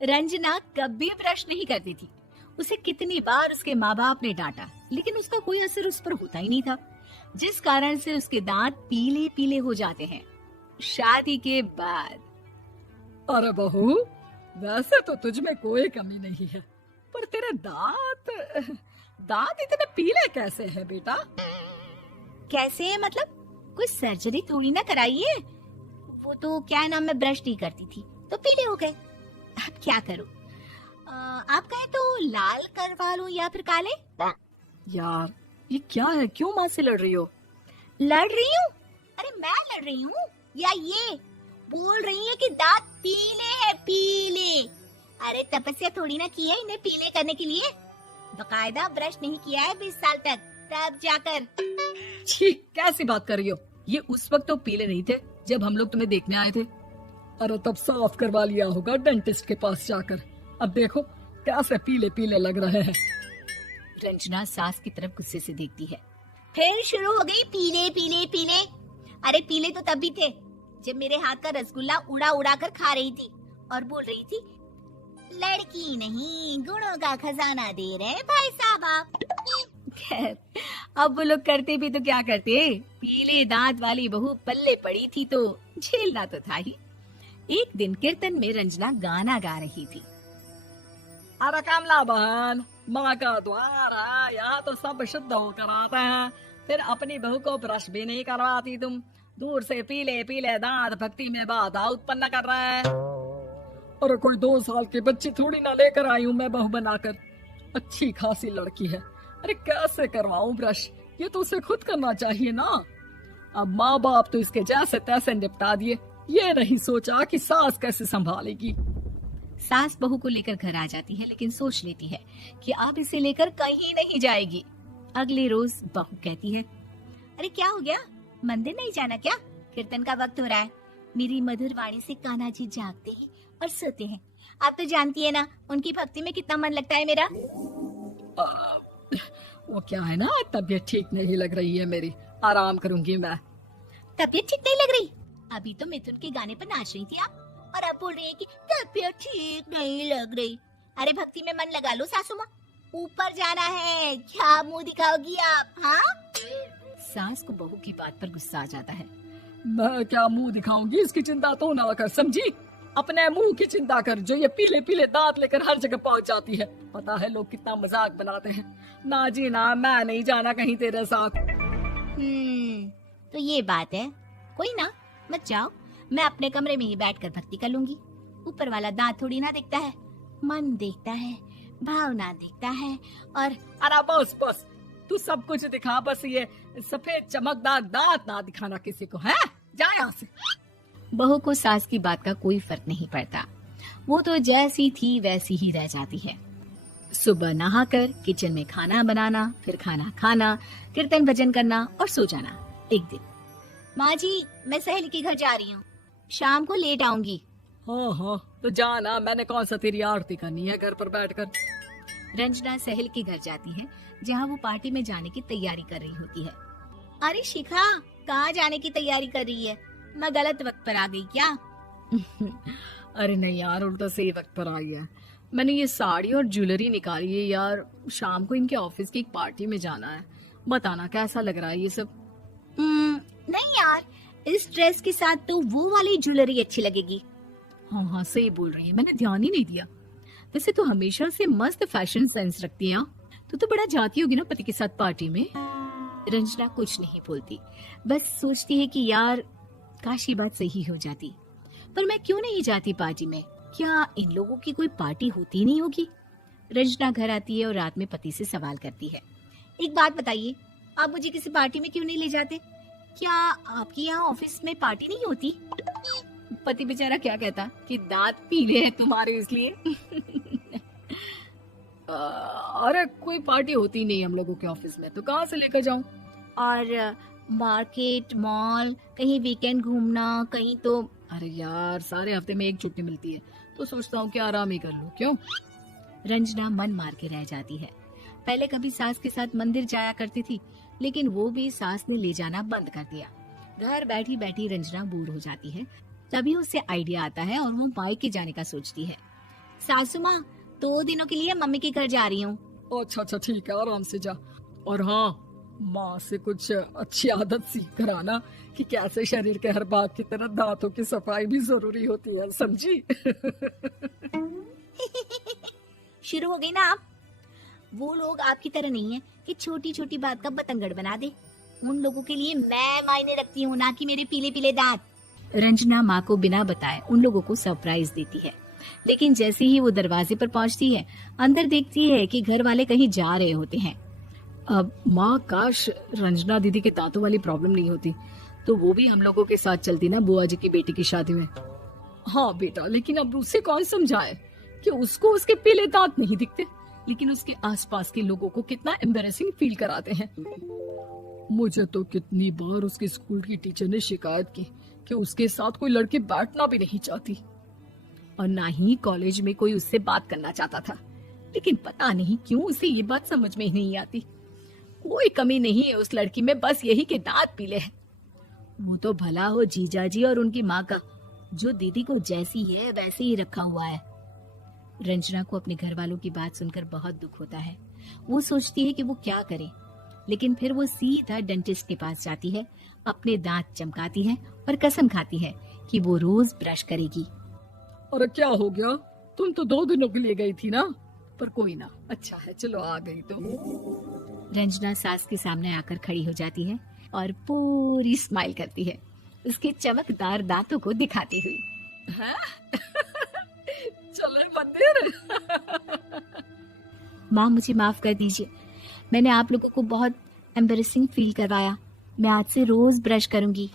रंजना कभी ब्रश नहीं करती थी। उसे कितनी बार उसके माँ बाप ने डांटा, लेकिन उसका कोई असर उस पर होता ही नहीं था, जिस कारण से उसके दांत पीले पीले हो जाते हैं। शादी के बाद अरे बहू, वैसे तो तुझ में कोई कमी नहीं है, पर तेरे दांत दांत इतने पीले कैसे हैं बेटा? कैसे है मतलब? कोई सर्जरी थोड़ी ना कराई है। वो तो क्या नाम, मैं ब्रश नहीं करती थी तो पीले हो गए। अब क्या करूं? आप कहे तो लाल करवा लूं या फिर काले? यार ये क्या है, क्यों माँ से लड़ रही हो? लड़ रही हूँ? अरे मैं लड़ रही हूँ या ये बोल रही है कि दांत पीले हैं, पीले। अरे तपस्या थोड़ी ना की है इन्हें पीले करने के लिए। बकायदा ब्रश नहीं किया है 20 साल तक, तब जाकर। छी, कैसी बात कर रही हो? ये उस वक्त तो पीले नहीं थे जब हम लोग तुम्हें देखने आए थे। अरे तब साफ करवा लिया होगा डेंटिस्ट के पास जाकर। अब देखो कैसे पीले पीले लग रहे हैं। रंजना सास की तरफ गुस्से से देखती है। फिर शुरू हो गई पीले पीले पीले। अरे पीले तो तब भी थे जब मेरे हाथ का रसगुल्ला उड़ा उड़ा कर खा रही थी और बोल रही थी, लड़की नहीं गुणों का खजाना दे रहे भाई साहब आप। खैर, अब वो लोग करते भी तो क्या करते, पीले दांत वाली बहू पल्ले पड़ी थी तो झेलना तो था ही। एक दिन कीर्तन में रंजना गाना गा रही थी। अरे कमला बहन, माँ का द्वार है, यहाँ तो सब शुद्ध होकर आते हैं, फिर अपनी बहू को ब्रश भी नहीं करवाती तुम। दूर से पीले पीले दांत भक्ति में बाधा उत्पन्न कर रहे हैं। अरे कोई 2 साल की बच्ची थोड़ी ना लेकर आई हूँ मैं बहू बनाकर। अच्छी खासी लड़की है, अरे कैसे करवाऊं ब्रश? ये तो उसे खुद करना चाहिए ना। अब माँ बाप तो इसके जैसे तैसे निपटा दिए, ये नहीं सोचा कि सास कैसे संभालेगी। सास बहू को लेकर घर आ जाती है, लेकिन सोच लेती है कि अब इसे लेकर कहीं नहीं जाएगी। अगले रोज बहू कहती है, अरे क्या हो गया, मंदिर नहीं जाना क्या? कीर्तन का वक्त हो रहा है। मेरी मधुर वाणी से कान्हा जी जागते हैं और सोते हैं। आप तो जानती है ना उनकी भक्ति में कितना मन लगता है मेरा। वो क्या है ना, तबीयत ठीक नहीं लग रही है मेरी, आराम करूंगी मैं। तबीयत ठीक नहीं लग रही? अभी तो मिथुन के गाने पर नाच रही थी आप, और अब बोल रही है कि तबीयत ठीक नहीं लग रही। अरे भक्ति में मन लगा लो सासू माँ, ऊपर जाना है, क्या मुंह दिखाओगी आप? हाँ? सास को बहू की बात पर गुस्सा आ जाता है। मैं क्या मुंह दिखाऊंगी, इसकी चिंता तो ना कर, समझी? अपने मुंह की चिंता कर, जो ये पीले पीले दांत लेकर हर जगह पहुंच जाती है। पता है लोग कितना मजाक बनाते हैं। ना जी ना, मैं नहीं जाना कहीं तेरे साथ। तो ये बात है। कोई ना, मत जाओ, मैं अपने कमरे में ही बैठकर भक्ति कर लूंगी। ऊपर वाला दांत थोड़ी ना देखता है, मन देखता है, भावना देखता है। और अरे बस बस, तू सब कुछ दिखा, बस ये सफेद चमकदार दांत ना दिखाना किसी को, है? जा यहाँ से। बहू को सास की बात का कोई फर्क नहीं पड़ता, वो तो जैसी थी वैसी ही रह जाती है। सुबह नहाकर किचन में खाना बनाना, फिर खाना खाना, कीर्तन भजन करना और सो जाना। एक दिन, माँ जी मैं सहेली के घर जा रही हूँ, शाम को लेट आऊंगी। हाँ हाँ तो जाना, मैंने कौन सा तेरी आरती करनी है घर पर बैठकर। रंजना सहेल के घर जाती है, जहाँ वो पार्टी में जाने की तैयारी कर रही होती है। अरे शिखा, कहाँ जाने की तैयारी कर रही है? मैं गलत वक्त पर आ गई क्या? अरे नहीं यार, उल्टा सही वक्त पर आ गया। मैंने ये साड़ी और ज्वेलरी निकाली है यार, शाम को इनके ऑफिस की एक पार्टी में जाना है। बताना कैसा लग रहा है ये सब? नहीं यार, इस ड्रेस के साथ तो वो वाली ज्वेलरी अच्छी लगेगी। हाँ हाँ सही बोल रही है, मैंने ध्यान ही नहीं दिया। वैसे तो हमेशा से मस्त फैशन सेंस रखती है। तो बड़ा जाती होगी ना पति के साथ पार्टी में। रंजना कुछ नहीं बोलती, बस सोचती है कि यार काश ये बात सही हो जाती, पर मैं क्यों नहीं जाती पार्टी में? क्या इन लोगों की कोई पार्टी होती नहीं होगी? रंजना घर आती है और रात में पति से सवाल करती है, एक बात बताइए, आप मुझे किसी पार्टी में क्यों नहीं ले जाते? क्या आपके यहाँ ऑफिस में पार्टी नहीं होती? पति बेचारा क्या कहता कि दांत पीले हैं तुम्हारे इसलिए। अरे कोई पार्टी होती नहीं हम लोगों के ऑफिस में, तो कहाँ से लेकर जाऊं? और मार्केट, मॉल, कहीं वीकेंड घूमना, कहीं तो। अरे यार सारे हफ्ते में एक छुट्टी मिलती है, तो सोचता हूँ कि आराम ही कर लूं। क्यों? रंजना मन मार के रह जाती है। पहले कभी सास के साथ मंदिर जाया करती थी, लेकिन वो भी सास ने ले जाना बंद कर दिया। घर बैठी बैठी रंजना बोर हो जाती है। तभी उसे आइडिया आता है और वो मायके जाने का सोचती है। सासू माँ 2 दिनों के लिए मम्मी के घर जा रही हूँ। अच्छा अच्छा ठीक है, आराम से जा। और हाँ, माँ से कुछ अच्छी आदत सीख कर आना कि कैसे शरीर के हर भाग की तरह दांतों की सफाई भी जरूरी होती है, समझी? शुरू हो गई ना आप। वो लोग आपकी तरह नहीं है कि छोटी छोटी बात का बतंगड़ बना दे। उन लोगों के लिए मैं मायने रखती हूँ, ना कि मेरे पीले पीले दांत। रंजना माँ को बिना बताए उन लोगों को सरप्राइज देती है, लेकिन जैसे ही वो दरवाजे पर पहुंचती है, अंदर देखती है कि घर वाले कहीं जा रहे होते हैं। अब माँ, काश रंजना दीदी के दांतों वाली प्रॉब्लम नहीं होती तो वो भी हम लोगों के साथ चलती ना बुआ जी की बेटी की शादी में। हाँ बेटा, लेकिन अब उसे कौन समझाए कि उसको उसके पीले दांत नहीं दिखते, लेकिन उसके आसपास के लोगों को कितना एम्बैरेसिंग फील कराते हैं। मुझे तो कितनी बार उसके स्कूल की टीचर ने शिकायत की कि उसके साथ कोई लड़की बैठना भी नहीं चाहती, और ना ही कॉलेज में कोई उससे बात करना चाहता था। लेकिन पता नहीं क्यों उसे ये बात समझ में ही नहीं आती। कोई कमी नहीं है उस लड़की में, बस यही कि दांत पीले हैं। वो तो भला हो जीजा जी और उनकी माँ का, जो दीदी को जैसी है वैसे ही रखा हुआ है। रंजना को अपने घर वालों की बात सुनकर बहुत दुख होता है। वो सोचती है कि वो क्या करे, लेकिन फिर वो सीधा डेंटिस्ट के पास जाती है, अपने दांत चमकाती है और कसम खाती है कि वो रोज ब्रश करेगी। अरे क्या हो गया, तुम तो 2 दिनों के लिए गई थी ना, पर कोई ना, अच्छा है चलो आ गई तो। रंजना सास के सामने आकर खड़ी हो जाती है और पूरी स्माइल करती है, उसके चमकदार दांतों को दिखाती हुई। है? चले मंदिर। माँ मुझे माफ कर दीजिए, मैंने आप लोगों को बहुत एम्बैरेसिंग फील करवाया। मैं आज से रोज ब्रश करूंगी।